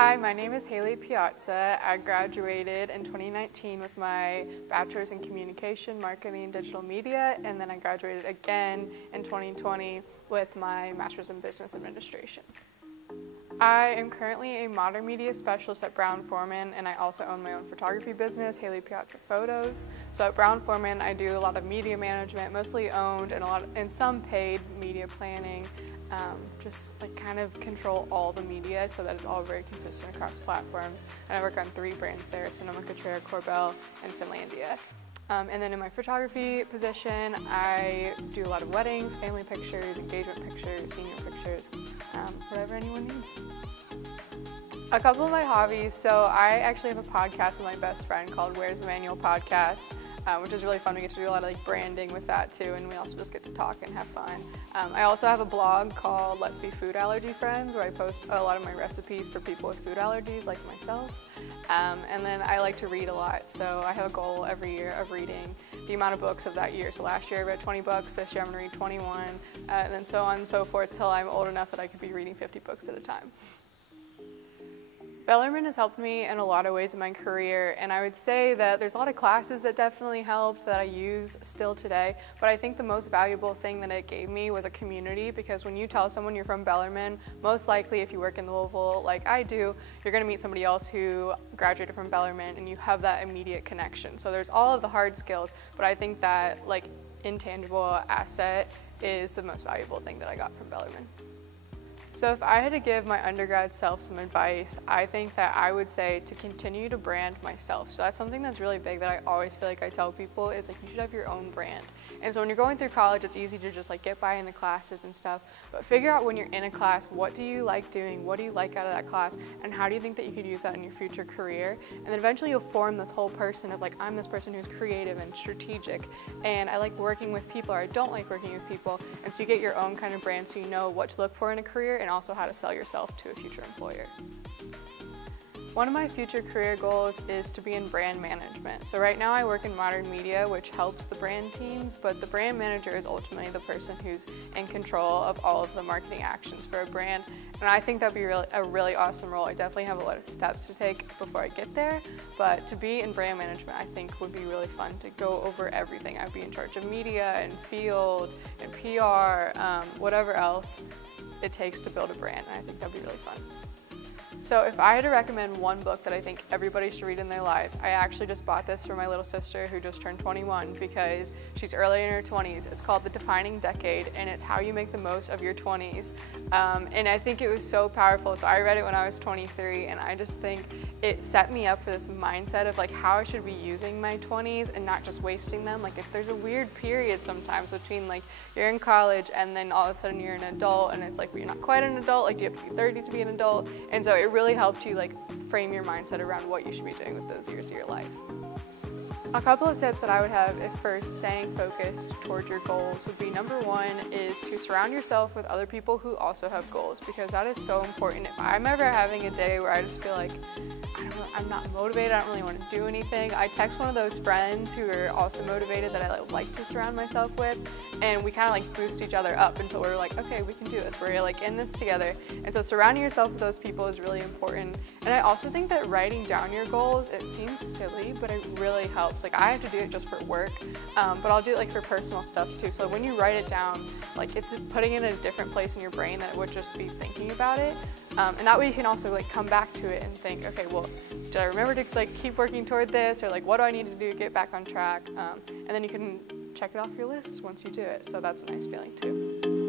Hi, my name is Haley Piazza. I graduated in 2019 with my bachelor's in communication, marketing, and digital media, and then I graduated again in 2020 with my master's in business administration. I am currently a modern media specialist at Brown-Forman, and I also own my own photography business, Haley Piazza Photos. So at Brown-Forman, I do a lot of media management, mostly owned, and some paid media planning. Just like kind of control all the media so that it's all very consistent across platforms. And I work on 3 brands there, Sonoma, Cutrer, Corbel, and Finlandia. And then in my photography position, I do a lot of weddings, family pictures, engagement pictures, senior pictures, whatever anyone needs. A couple of my hobbies, so I actually have a podcast with my best friend called Where's the Manual Podcast, which is really fun. We get to do a lot of like branding with that too, and we also just get to talk and have fun. I also have a blog called Let's Be Food Allergy Friends, where I post a lot of my recipes for people with food allergies like myself. And then I like to read a lot, so I have a goal every year of reading the amount of books of that year. So last year I read 20 books, this year I'm going to read 21, and then so on and so forth till I'm old enough that I could be reading 50 books at a time. Bellarmine has helped me in a lot of ways in my career, and I would say that there's a lot of classes that definitely helped that I use still today, but I think the most valuable thing that it gave me was a community, because when you tell someone you're from Bellarmine, most likely if you work in Louisville like I do, you're going to meet somebody else who graduated from Bellarmine and you have that immediate connection. So there's all of the hard skills, but I think that like intangible asset is the most valuable thing that I got from Bellarmine. So if I had to give my undergrad self some advice, I think that I would say to continue to brand myself. So that's something that's really big that I always feel like I tell people is like you should have your own brand. And so when you're going through college, it's easy to just like get by in the classes and stuff, but figure out when you're in a class, what do you like doing? What do you like out of that class? And how do you think that you could use that in your future career? And then eventually you'll form this whole person of like, I'm this person who's creative and strategic, and I like working with people, or I don't like working with people. And so you get your own kind of brand so you know what to look for in a career and also how to sell yourself to a future employer. One of my future career goals is to be in brand management. So right now I work in modern media, which helps the brand teams, but the brand manager is ultimately the person who's in control of all of the marketing actions for a brand. And I think that'd be a really awesome role. I definitely have a lot of steps to take before I get there, but to be in brand management I think would be really fun to go over everything. I'd be in charge of media and field and PR, whatever else it takes to build a brand, and I think that'd be really fun. So if I had to recommend one book that I think everybody should read in their lives, I actually just bought this for my little sister who just turned 21 because she's early in her 20s. It's called The Defining Decade, and it's how you make the most of your 20s. And I think it was so powerful. So I read it when I was 23, and I just think it set me up for this mindset of like how I should be using my 20s and not just wasting them. Like if there's a weird period sometimes between like you're in college and then all of a sudden you're an adult, and it's like, well, you're not quite an adult, like do you have to be 30 to be an adult? And so it really helped you like frame your mindset around what you should be doing with those years of your life. A couple of tips that I would have if first staying focused towards your goals would be number 1 is to surround yourself with other people who also have goals, because that is so important. If I'm ever having a day where I just feel like I'm not motivated, I don't really want to do anything, I text one of those friends who are also motivated that I like to surround myself with, and we kind of like boost each other up until we're like, okay, we can do this, we're like in this together. And so surrounding yourself with those people is really important. And I also think that writing down your goals, it seems silly, but it really helps. Like I have to do it just for work, but I'll do it like for personal stuff too. So when you write it down, like it's putting it in a different place in your brain than it would just be thinking about it. And that way you can also like come back to it and think, okay, well, did I remember to like keep working toward this, or like what do I need to do to get back on track? And then you can check it off your list once you do it. So that's a nice feeling too.